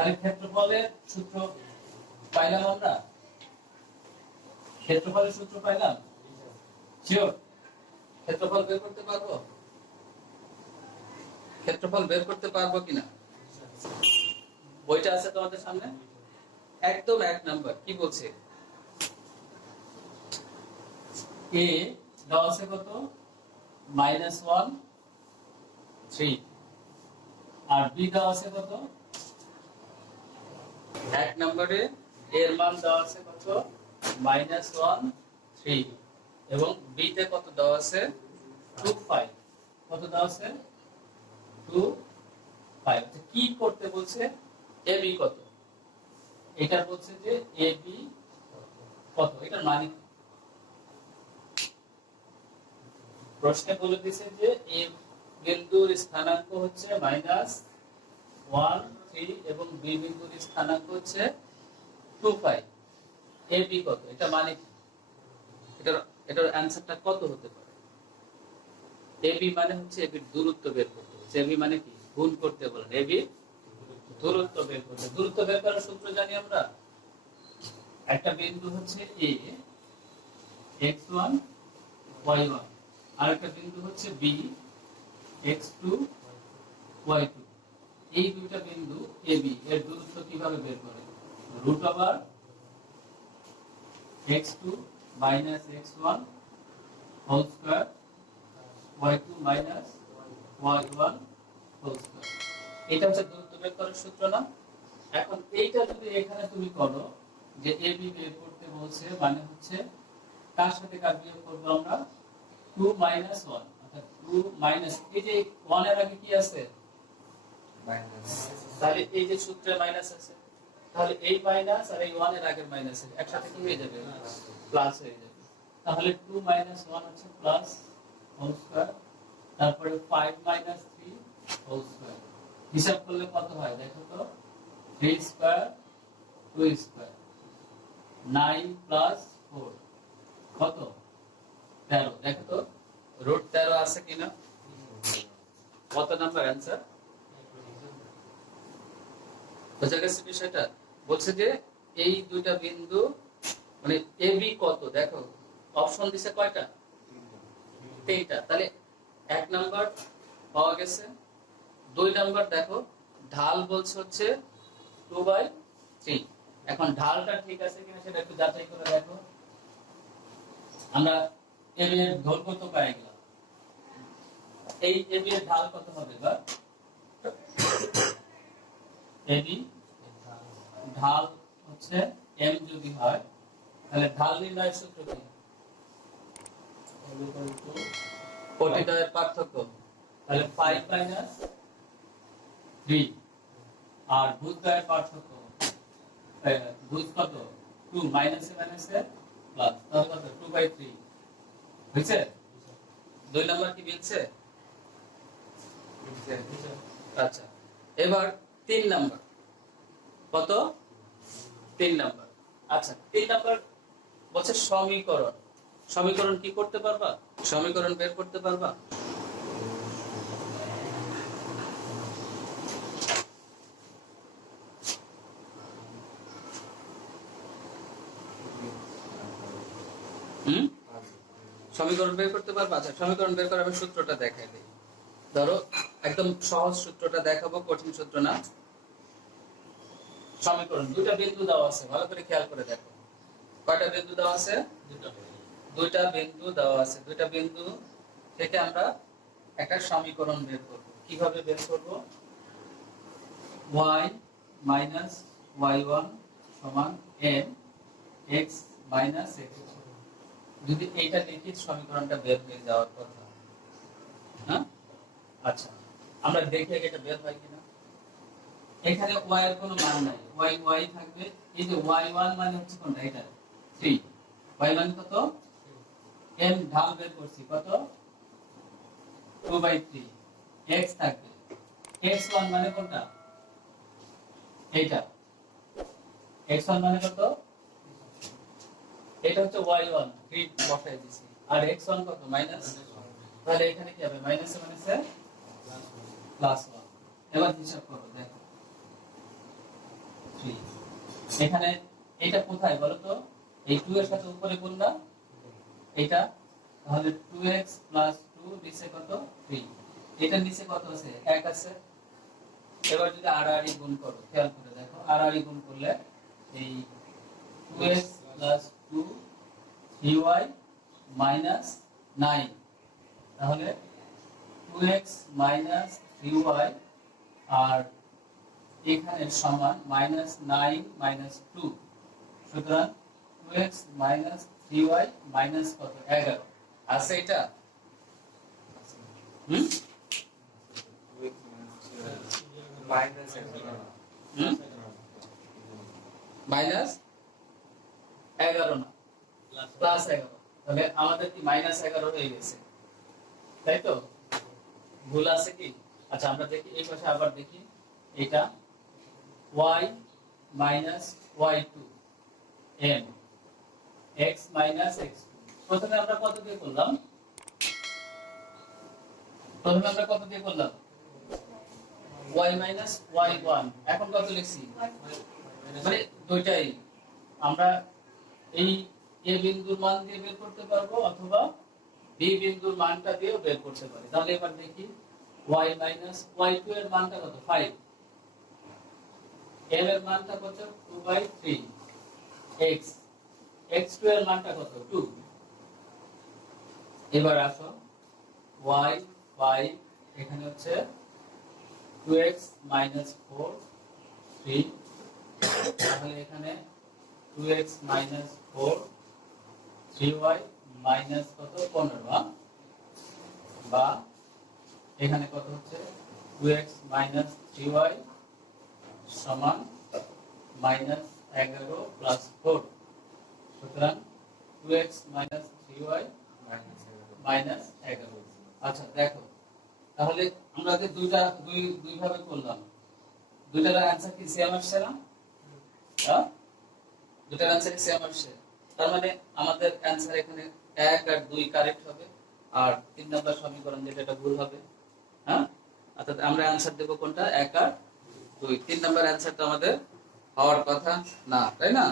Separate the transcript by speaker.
Speaker 1: তাহলে ক্ষেত্রফলের সূত্র পাইলাম আমরা? ক্ষেত্রফলের সূত্র পাইলাম? শিওর ক্ষেত্রফল বের করতে পারব? ক্ষেত্রফল বের করতে পারব কিনা? বইটা আছে তোমাদের সামনে? একদম এক নাম্বার। কি বলছে? এ দেওয়া আছে কত? Minus one, three. আর বি দেওয়া আছে কত? এক নম্বরে এর মান দেওয়া আছে কত? Minus one, three. এবং বি তে কত দেওয়া আছে? Two five. কত দেওয়া আছে? Two five. কি করতে বলছে? এ বি কত? এটা বলছে যে এ বি কত? এটা মানে? প্রশ্নে বলে দিছে যে এ বিন্দুর স্থানাঙ্ক হচ্ছে মাইনাস ওয়ান, থ্রি এবং বি বিন্দুর স্থানাঙ্ক হচ্ছে টু ফাইভ। এ বি কত? এটা মানে এটার এটার অ্যান্সারটা কত হতে পারে? এ বি মানে হচ্ছে এ বির দূরত্ব বের করতে। হচ্ছে এ বি মানে কি? গুণ করতে বলেন। এ বি দূরত্ব বের করতে। দূরত্ব বের করার সূত্র জানি আমরা? একটা বিন্দু হচ্ছে A, X one, Y one. আর একটা বিন্দু হচ্ছে B, X two, Y two. এই দুইটা বিন্দু এ বি এর দূরত্ব কীভাবে বের করে? Root over X two minus X one whole square Y two minus Y one whole square এটা হচ্ছে দূরত্ব বের করার সূত্র না? এখন এইটা যদি এখানে তুমি করো, যে এ বি বের করতে বলছে মানে হচ্ছে তার সাথে কার বিয়োগ করব আমরা? টু মাইনাস ওয়ান অর্থাৎ টু মাইনাস এই যে ওয়ানের আগে কি আছে? তাহলে এই যে সূত্রে মাইনাস আছে তাহলে এই মাইনাস আর এই ওয়ানের আগের মাইনাস একসাথে কি হয়ে যাবে? প্লাস হয়ে যাবে। তাহলে টু মাইনাস ওয়ান হচ্ছে প্লাস হোল স্কোয়ার তারপরে five minus three whole square হিসাব করলে কত হয়? দেখো তো three square two square nine plus four কত? তেরো। দেখো তো রুট তেরো আছে কিনা? কত নাম্বার অ্যান্সার বোঝা গেছে বিষয়টা বলছে যে এই দুইটা বিন্দু মানে এ বি কত? দেখো অপশন দিছে কয়টা? তিনটা। তাহলে এক নাম্বার পাওয়া গেছে। দুই নাম্বার দেখো, ঢাল বলছে হচ্ছে টু বাই থ্রি এখন ঢালটা ঠিক আছে কিনা সেটা একটু যাচাই করে দেখো। আমরা এ বি এর ঢোল কত পাই গেলাম? এই এ বি এর ঢাল কত হবে এবার? এবি ঢাল হচ্ছে এম যদি হয়, তাহলে ঢাল নির্ণয়ের সূত্র কি? পটিদ্বয়ের পার্থক্য, তাহলে ফাইভ মাইনাস থ্রি আর ভূতদ্বয়ের পার্থক্য ভূত কত? টু মাইনাসে মাইনাসে প্লাস তাহলে কত? টু বাই থ্রি হয়েছে? দুই নম্বর কি মিলছে। আচ্ছা এবার তিন নাম্বার। কত? তিন নাম্বার। আচ্ছা তিন নাম্বার বলছে সমীকরণ। সমীকরণ কি করতে পারবা? সমীকরণ বের করতে পারবা? সমীকরণ বের করতে পারবা? আচ্ছা সমীকরণ বের করার আমি সূত্রটা দেখাই দিই। ধরো একদম সহজ সূত্রটা দেখাবো কঠিন সূত্র না। সমীকরণ দুইটা বিন্দু দেওয়া আছে ভালো করে খেয়াল করে দেখো। কয়টা বিন্দু দেওয়া আছে? দুইটা বিন্দু। দেওয়া আছে। দুইটা বিন্দু থেকে আমরা একটা সমীকরণ বের করব। কীভাবে বের করব? y মাইনাস y1 সমান n x মাইনাস x যদি এইটা লিখি সমীকরণটা বের হয়ে যাওয়ার কথা। হ্যাঁ? আচ্ছা। আমরা দেখে এটা বের হয় কিনা? এখানে y এর কোনো মান নাই। y y থাকবে। এই যে y1 মানে হচ্ছে কোনটা? এটা। 3 y মানে কত? m ঢাল বের করছি। কত? 2 বাই 3 x থাকবে। x1 মানে কোনটা? এইটা। x1 মানে কত? এটা হচ্ছে y1 3 বসাই দিছি। আর x1 কত? মাইনাস তাহলে এখানে কি হবে? মাইনাসে মাইনাসে প্লাস 1 এবার হিসাব করো, দেখো। এখানে এটা কোথায় বলো তো? এই টু এর সাথে উপরে গুণ এটা। তাহলে টু এক্স প্লাস টু নিচে কত? থ্রি এটা নিচে কত আছে? এক আছে। এবার যদি আড়াআড়ি গুণ করো, খেয়াল করে দেখো। আড়াআড়ি গুণ করলে এই two X plus two three Y minus nine তাহলে টু এক্স মাইনাস থ্রি আর এখানে সমান মাইনাস নাইন মাইনাস টু সুতরাং two X minus three Y minus কত এগারো আছে এটা? হুম?
Speaker 2: মাইনাস
Speaker 1: এগারো না। প্লাস এগারো। তাহলে আমাদের কি মাইনাস এগারো হয়ে গেছে? তাই তো? ভুল আছে কি? আচ্ছা আমরা দেখি, এই পাশে আবার দেখি। এটা y মাইনাস মাইনাস প্রথমে আমরা কত দিয়ে করলাম? প্রথমে আমরা কত দিয়ে করলাম? y মাইনাস এখন কত লিখছি? মানে দুইটাই। আমরা এই এ বিন্দুর মান দিয়ে বের করতে পারব, অথবা বি বিন্দুর মানটা দিয়েও বের করতে পারি। তাহলে এবার দেখি। Y মাইনাস ওয়াই টু এর মানটা কত? ফাইভ m এর মানটা কত? টু বাই থ্রি এক্স এক্সের মানটা কত? টু এবার আসো। Y ফাইভ এখানে হচ্ছে two X minus four three তাহলে এখানে two X minus four three Y minus কত? পনেরো বা এখানে কত হচ্ছে? Two X minus three Y সমান মাইনাস এগারো প্লাস ফোর। সুতরাং two X minus three Y minus এগারো। আচ্ছা দেখো। তাহলে আমরা যে দুইটা, দুই দুই ভাবে করলাম। দুইটার অ্যান্সার কি সেম আসছে না? হ্যাঁ? দুটার অ্যান্সার কি সেম আসছে? তার মানে আমাদের অ্যান্সার এখানে এক আর দুই কারেক্ট হবে, আর তিন নম্বর সমীকরণ যেটা, এটা ভুল হবে। হ্যাঁ? অর্থাৎ আমরা অ্যান্সার দেবো কোনটা? এক আর দুই। তিন নম্বর অ্যান্সারটা আমাদের হওয়ার কথা না, তাই না?